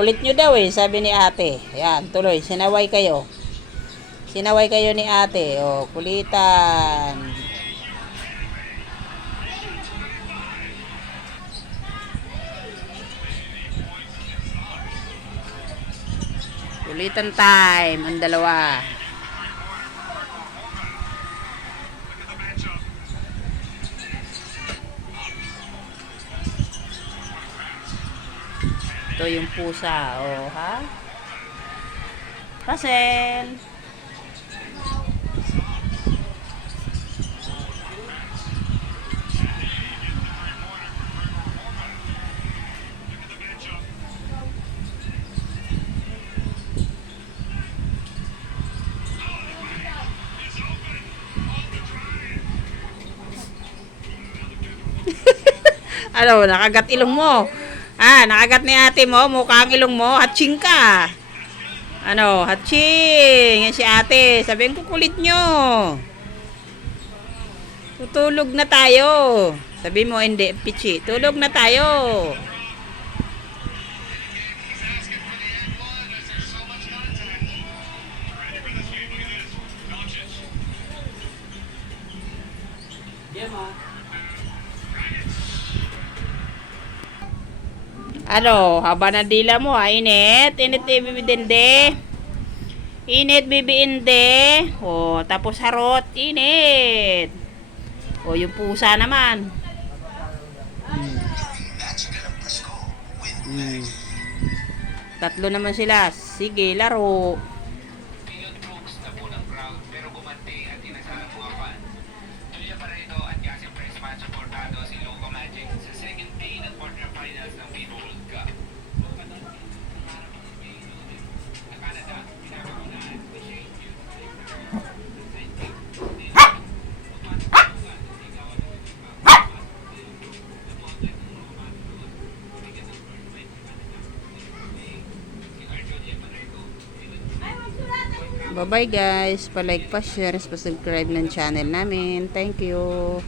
kulit nyo daw eh, sabi ni ate. Ayan, tuloy, sinaway kayo. Sinaway kayo ni ate. O, kulitan. Kulitan time, ang dalawa. Ito yung pusa, oh, ha? Russell! Ano, nakagat ilong mo. Ah, nakagat ni ate mo, mukha ang ilong mo, hatching ka. Ano, hatching. Yan si ate, sabihin ko kulit nyo. Tutulog na tayo. Sabi mo, hindi, pichi. Tulog na tayo. Ano, haba na dila mo, ha? Init. Init, bibi dende. Init, bibi inde. O, tapos harot. Init. O, yung pusa naman. Tatlo naman sila. Sige, laro. Bye-bye guys. Pa-like, pa-share, pa-subscribe ng channel namin. Thank you.